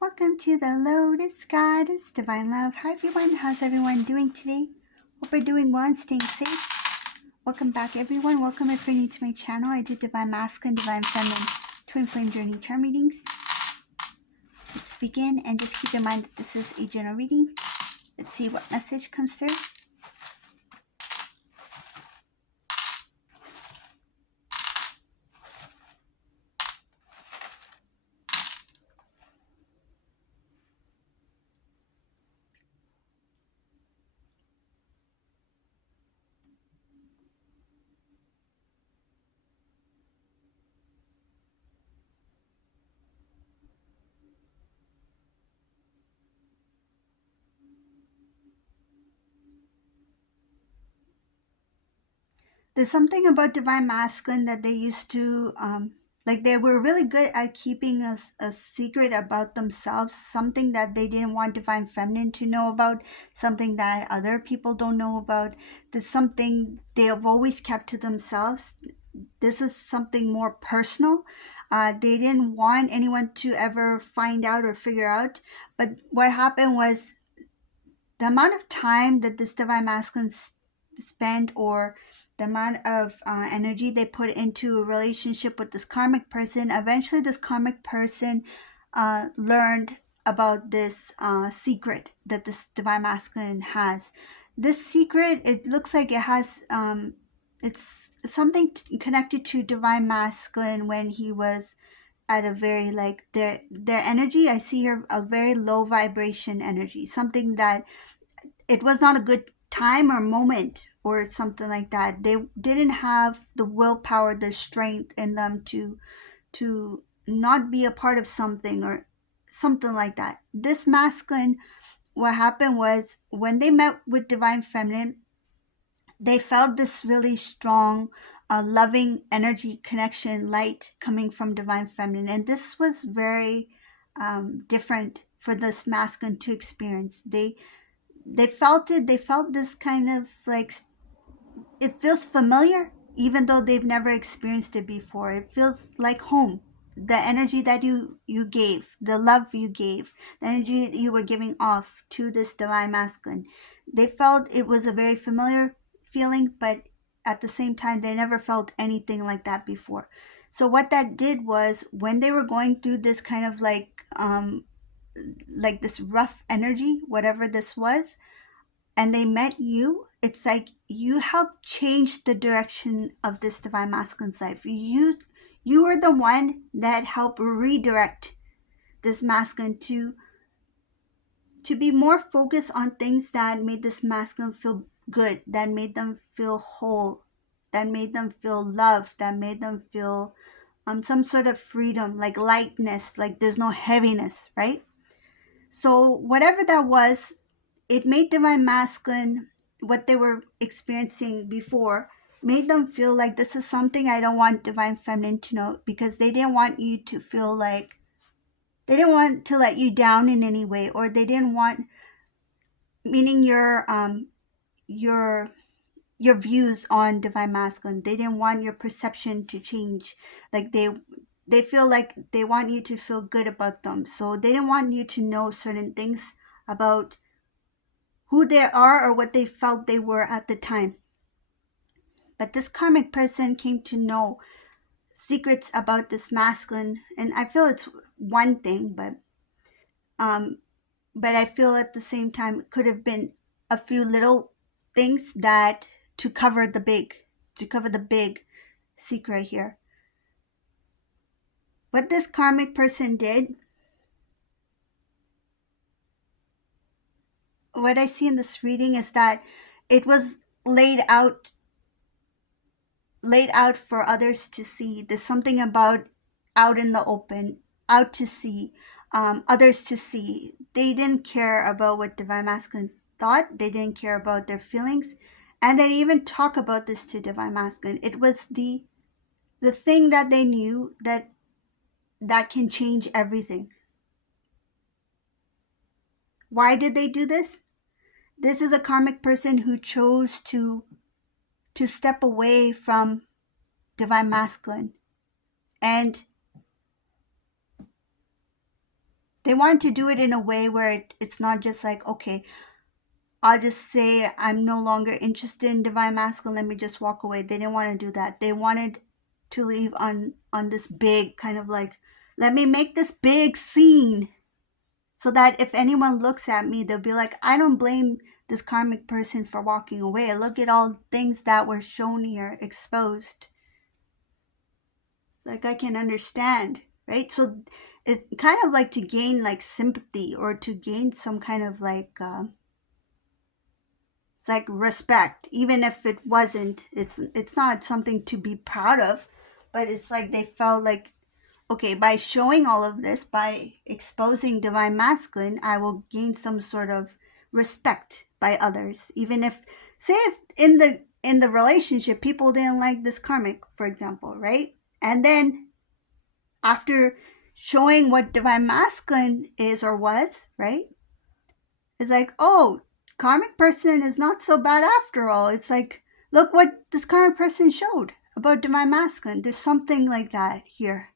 Welcome to the Lotus Goddess, Divine Love. Hi everyone, how's everyone doing today? Hope you're doing well and staying safe. Welcome back everyone. Welcome if you're new to my channel. I do Divine Masculine, Divine Feminine, Twin Flame Journey Charm readings. Let's begin and just keep in mind that this is a general reading. Let's see what message comes through. There's something about Divine Masculine that they used to, they were really good at keeping a secret about themselves, something that they didn't want Divine Feminine to know about, something that other people don't know about. There's something they have always kept to themselves. This is something more personal. They didn't want anyone to ever find out or figure out. But what happened was the amount of time that this Divine Masculine spent, or the amount of energy they put into a relationship with this karmic person, eventually this karmic person learned about this secret that this Divine Masculine has. This secret, it looks like it has, it's something connected to Divine Masculine when he was at a very, like, their energy, I see here a very low vibration energy, something that it was not a good time or moment or something like that. They didn't have the willpower, the strength in them to not be a part of something or something like that. This masculine, what happened was when they met with Divine Feminine, they felt this really strong, loving energy connection, light coming from Divine Feminine. And this was very different for this masculine to experience. They felt it. They felt this kind of, like, it feels familiar even though they've never experienced it before. It feels like home. The energy that you gave, the love you gave, the energy that you were giving off to this Divine Masculine, they felt it was a very familiar feeling, but at the same time they never felt anything like that before. So what that did was, when they were going through this kind of like this rough energy, whatever this was, and they met you, it's like you helped change the direction of this Divine Masculine's life. You were the one that helped redirect this masculine to be more focused on things that made this masculine feel good, that made them feel whole, that made them feel loved, that made them feel some sort of freedom, like lightness, like there's no heaviness, right? So whatever that was, it made Divine Masculine, what they were experiencing before, made them feel like, this is something I don't want Divine Feminine to know, because they didn't want you to feel like, they didn't want to let you down in any way, or they didn't want, meaning your views on Divine Masculine, they didn't want your perception to change. Like they feel like they want you to feel good about them, so they didn't want you to know certain things about who they are or what they felt they were at the time. But this karmic person came to know secrets about this masculine, and I feel it's one thing, but I feel at the same time it could have been a few little things that to cover the big secret here. What this karmic person did, what I see in this reading, is that it was laid out for others to see. There's something about out in the open, out to see, others to see. They didn't care about what Divine Masculine thought. They didn't care about their feelings, and they even talk about this to Divine Masculine. It was the thing that they knew that can change everything. Why did they do this? This is a karmic person who chose to step away from Divine Masculine, and they wanted to do it in a way where it's not just like, okay, I'll just say I'm no longer interested in divine masculine, let me just walk away. They didn't want to do that. They wanted to leave on this big kind of like, let me make this big scene so that if anyone looks at me, they'll be like, I don't blame this karmic person for walking away. Look at all things that were shown here, exposed. It's like I can understand, right? So it's kind of like to gain like sympathy or to gain some kind of like it's like respect, even if it wasn't. It's not something to be proud of, but it's like they felt like, okay, by showing all of this, by exposing divine masculine, I will gain some sort of respect by others. Even if, say, if in the relationship, people didn't like this karmic, for example, right? And then after showing what divine masculine is or was, right? It's like, oh, karmic person is not so bad after all. It's like, look what this karmic person showed about divine masculine. There's something like that here.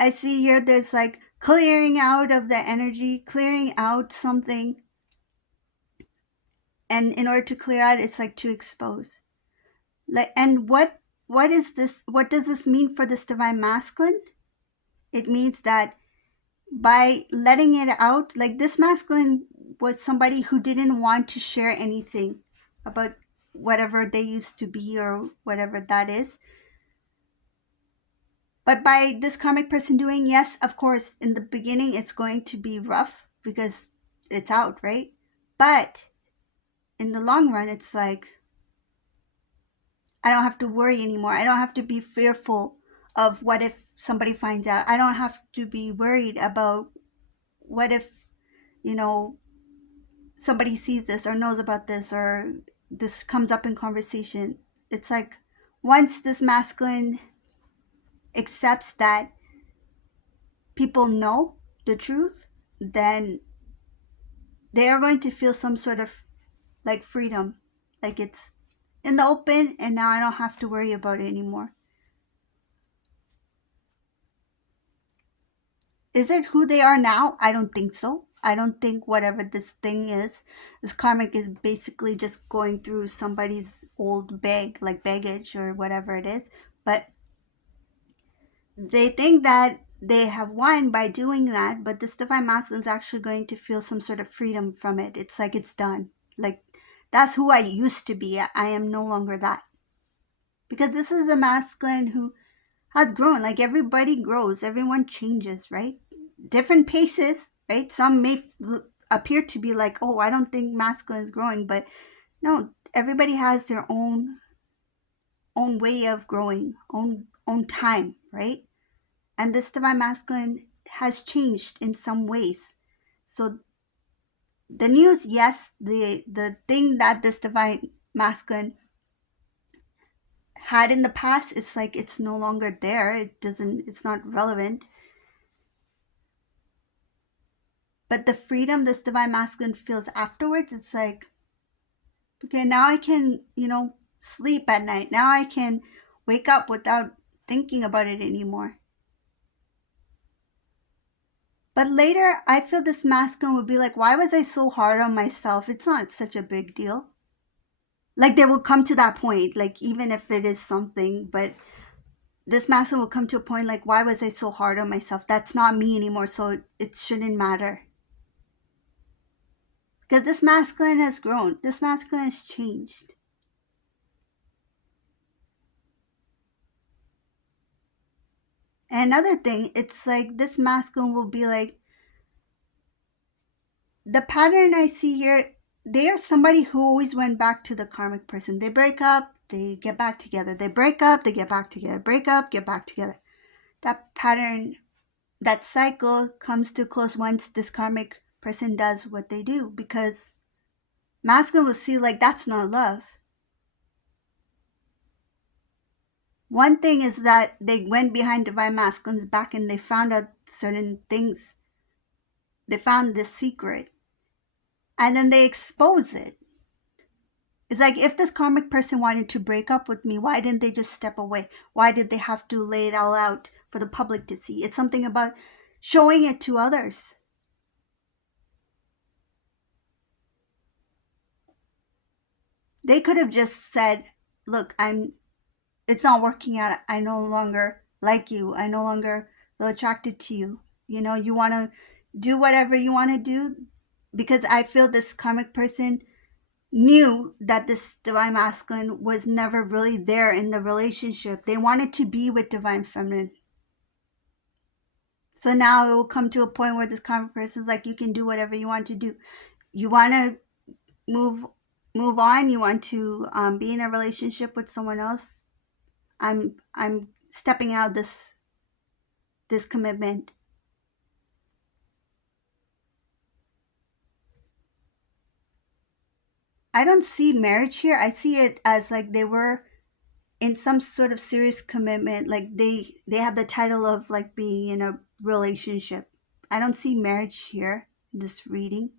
I see here there's like clearing out of the energy, clearing out something. And in order to clear out, it's like to expose. Like, and what is this? What does this mean for this divine masculine? It means that by letting it out, like this masculine was somebody who didn't want to share anything about whatever they used to be or whatever that is. But by this karmic person doing, yes, of course, in the beginning, it's going to be rough because it's out, right? But in the long run, it's like, I don't have to worry anymore. I don't have to be fearful of what if somebody finds out. I don't have to be worried about what if, somebody sees this or knows about this or this comes up in conversation. It's like once this masculine accepts that people know the truth, then they are going to feel some sort of like freedom, like it's in the open and now I don't have to worry about it anymore. Is it who they are now? I don't think so. I don't think whatever this thing is, this karmic is basically just going through somebody's old bag, like baggage or whatever it is. But they think that they have won by doing that, but this divine masculine is actually going to feel some sort of freedom from it. It's like it's done. Like, that's who I used to be. I am no longer that. Because this is a masculine who has grown. Like everybody grows, everyone changes, right? Different paces, right? Some may appear to be like, oh, I don't think masculine is growing, but no, everybody has their own way of growing, own time, right? And this divine masculine has changed in some ways. So the news, yes, the thing that this divine masculine had in the past, it's like it's no longer there. It's not relevant. But the freedom this divine masculine feels afterwards, it's like, okay, now I can, sleep at night. Now I can wake up without thinking about it anymore. But later, I feel this masculine would be like, why was I so hard on myself? It's not such a big deal. Like they will come to that point, like even if it is something, but this masculine will come to a point like, why was I so hard on myself? That's not me anymore, so it shouldn't matter. Because this masculine has grown. This masculine has changed. And another thing, it's like this masculine will be like, the pattern I see here, they are somebody who always went back to the karmic person. They break up, they get back together. They break up, they get back together. Break up, get back together. That pattern, that cycle comes to close once this karmic person does what they do, because masculine will see like that's not love. One thing is that they went behind divine masculine's back and they found out certain things. They found this secret. And then they expose it. It's like if this karmic person wanted to break up with me, why didn't they just step away? Why did they have to lay it all out for the public to see? It's something about showing it to others. They could have just said, look, it's not working out. I no longer like you. I no longer feel attracted to you. You want to do whatever you want to do, because I feel this karmic person knew that this divine masculine was never really there in the relationship. They wanted to be with divine feminine. So now it will come to a point where this karmic person is like, you can do whatever you want to do. You want to move move on. You want to be in a relationship with someone else. I'm stepping out this commitment. I don't see marriage here. I see it as like they were in some sort of serious commitment. Like they had the title of like being in a relationship. I don't see marriage here in this reading.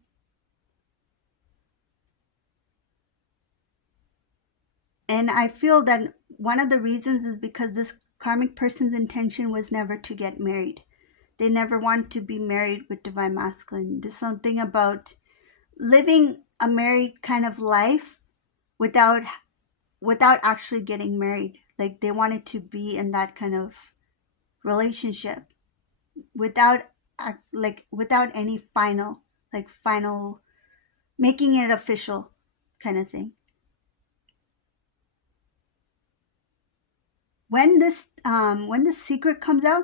And I feel that one of the reasons is because this karmic person's intention was never to get married. They never want to be married with divine masculine. There's something about living a married kind of life without actually getting married. Like they wanted to be in that kind of relationship without without any final making it official kind of thing. When this secret comes out,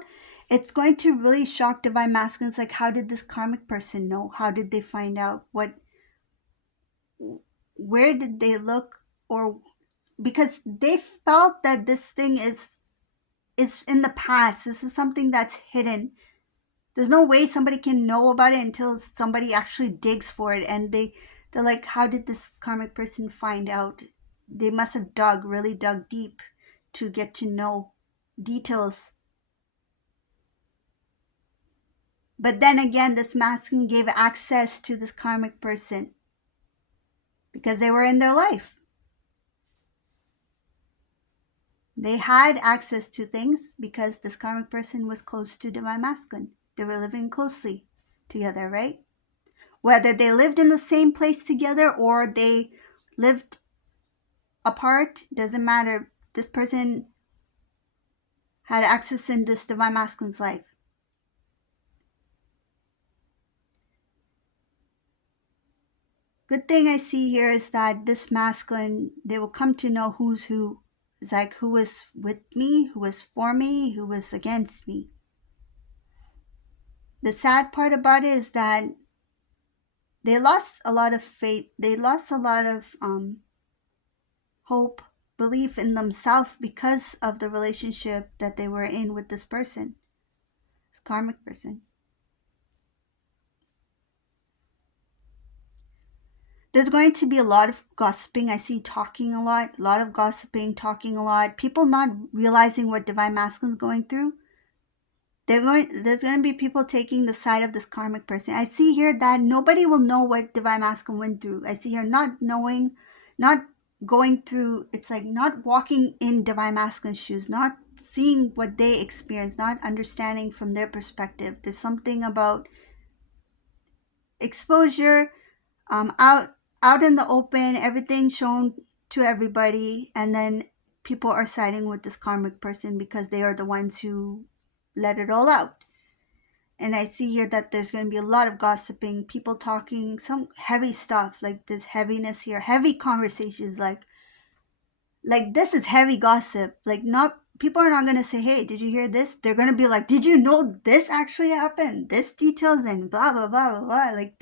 it's going to really shock divine masculines. Like, how did this karmic person know? How did they find out? Where did they look? Or because they felt that this thing is in the past. This is something that's hidden. There's no way somebody can know about it until somebody actually digs for it. And they're like, how did this karmic person find out? They must have really dug deep to get to know details. But then again, this masculine gave access to this karmic person because they were in their life. They had access to things because this karmic person was close to divine masculine. They were living closely together, right? Whether they lived in the same place together or they lived apart, doesn't matter. This person had access in this divine masculine's life. Good thing I see here is that this masculine, they will come to know who's who. It's like who was with me, who was for me, who was against me. The sad part about it is that they lost a lot of faith. They lost a lot of hope, belief in themselves because of the relationship that they were in with this person, this karmic person. There's going to be a lot of gossiping. I see talking a lot of gossiping, talking a lot. People not realizing what divine masculine is going through. There's going to be people taking the side of this karmic person. I see here that nobody will know what divine masculine went through. I see here not knowing, not going through. It's like not walking in divine masculine's shoes, not seeing what they experience, not understanding from their perspective. There's something about exposure, out in the open, everything shown to everybody, and then people are siding with this karmic person because they are the ones who let it all out. And I see here that there's going to be a lot of gossiping, people talking some heavy stuff, like this heaviness here, heavy conversations, like this is heavy gossip. Like, not people are not going to say, hey, did you hear this? They're going to be like, did you know this actually happened, this details, and blah blah blah blah blah. Like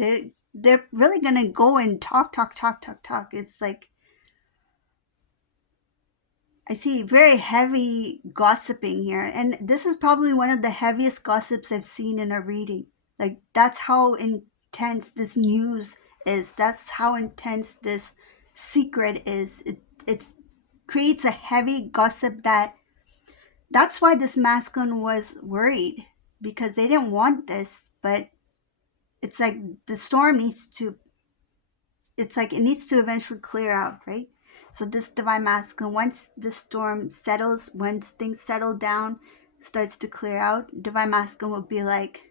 they're really going to go and talk. It's like I see very heavy gossiping here, and this is probably one of the heaviest gossips I've seen in a reading. Like, that's how intense this news is. That's how intense this secret is. It creates a heavy gossip. That's why this masculine was worried, because they didn't want this, but it's like the storm needs to, it's like it needs to eventually clear out, right? So this divine masculine, once the storm settles, once things settle down, starts to clear out, divine masculine will be like,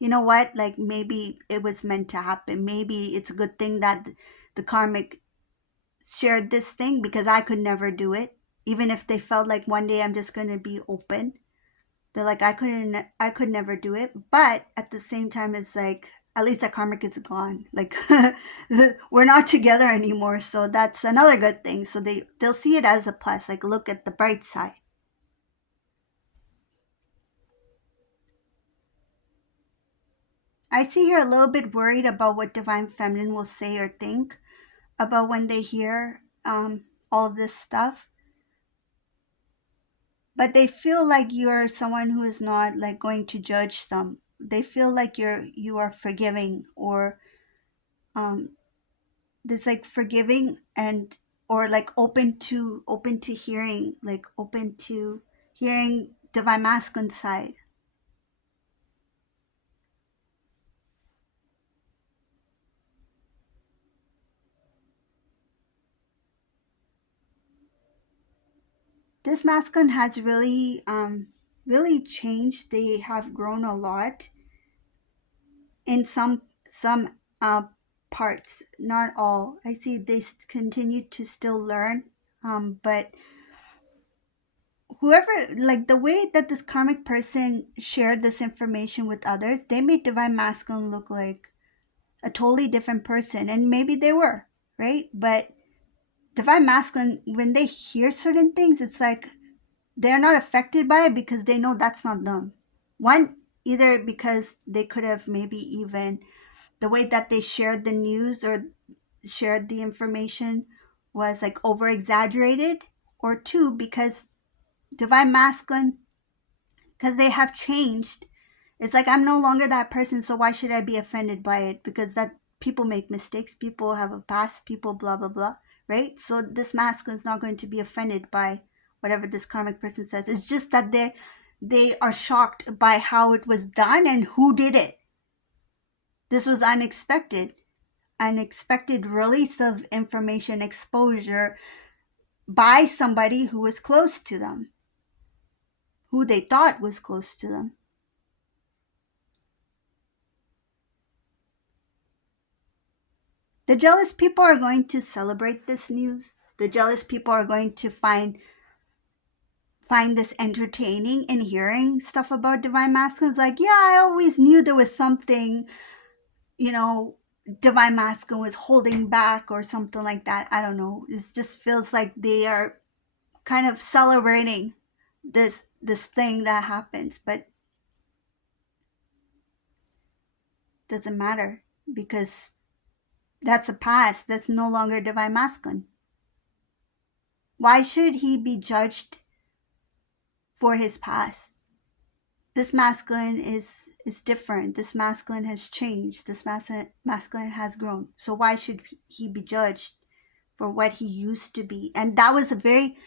you know what, like maybe it was meant to happen. Maybe it's a good thing that the karmic shared this thing because I could never do it. Even if they felt like one day I'm just going to be open, they're like, I could never do it. But at the same time, it's like, at least that karmic is gone. Like, we're not together anymore. So that's another good thing. So they'll see it as a plus. Like, look at the bright side. I see here a little bit worried about what Divine Feminine will say or think about when they hear all of this stuff. But they feel like you're someone who is not like going to judge them. They feel like you are forgiving, or um, this like forgiving, and or like open to hearing, like open to hearing divine masculine side. This masculine has really changed. They have grown a lot in some parts, not all. I see they continue to still learn, but whoever, like the way that this karmic person shared this information with others, they made divine masculine look like a totally different person, and maybe they were, right? But divine masculine, when they hear certain things, it's like they're not affected by it because they know that's not them. One, either because they could have maybe even the way that they shared the news or shared the information was like over exaggerated, or two, because divine masculine, because they have changed. It's like, I'm no longer that person, so why should I be offended by it? Because that people make mistakes, people have a past, people blah blah blah, right? So this masculine is not going to be offended by whatever this karmic person says. It's just that they are shocked by how it was done and who did it. This was unexpected release of information, exposure by somebody who was close to them, who they thought was close to them. The jealous people are going to celebrate this news. The jealous people are going to find this entertaining in hearing stuff about divine masculine. It's like, yeah, I always knew there was something, you know, divine masculine was holding back or something like that. I don't know. It just feels like they are kind of celebrating this thing that happens, but doesn't matter because that's a past. That's no longer divine masculine. Why should he be judged for his past? This masculine is different. This masculine has changed. This masculine has grown. So why should he be judged for what he used to be? And that was a very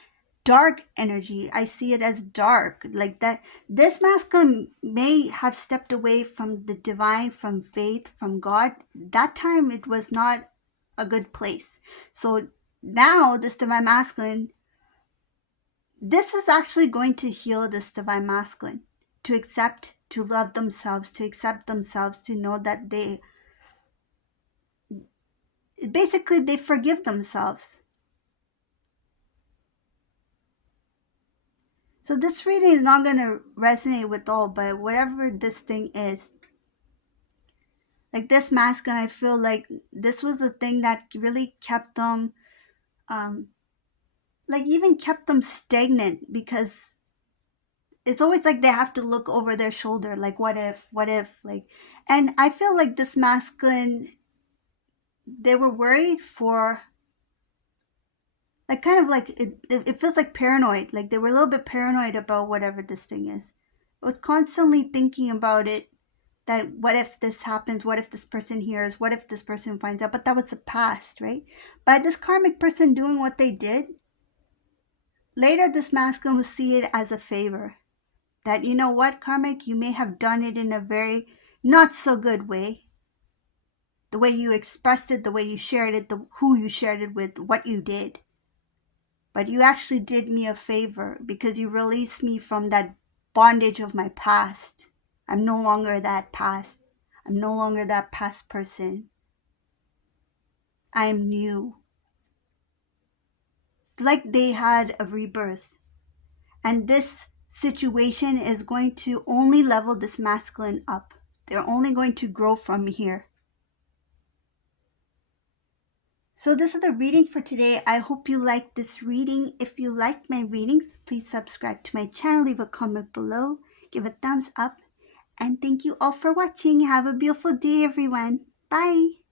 dark energy. I see it as dark. Like that, this masculine may have stepped away from the divine, from faith, from God. That time it was not a good place. So now this divine masculine, this is actually going to heal this divine masculine, to accept, to love themselves, to accept themselves, to know that they basically they forgive themselves. So this reading is not going to resonate with all, but whatever this thing is, like this masculine, I feel like this was the thing that really kept them, um, like even kept them stagnant, because it's always like they have to look over their shoulder, like what if, like, and I feel like this masculine, they were worried for, like kind of like it feels like paranoid, like they were a little bit paranoid about whatever this thing is. I was constantly thinking about it, that what if this happens, what if this person hears, what if this person finds out, but that was the past, right? By this karmic person doing what they did, later this masculine will see it as a favor, that, you know what, karmic, you may have done it in a very not so good way, the way you expressed it, the way you shared it, the who you shared it with, what you did, but you actually did me a favor because you released me from that bondage of my past. I'm no longer that past. I'm no longer that past person. I'm new. It's like they had a rebirth. And this situation is going to only level this masculine up. They're only going to grow from here. So this is the reading for today. I hope you liked this reading. If you liked my readings, please subscribe to my channel, leave a comment below, give a thumbs up, and thank you all for watching. Have a beautiful day, everyone. Bye.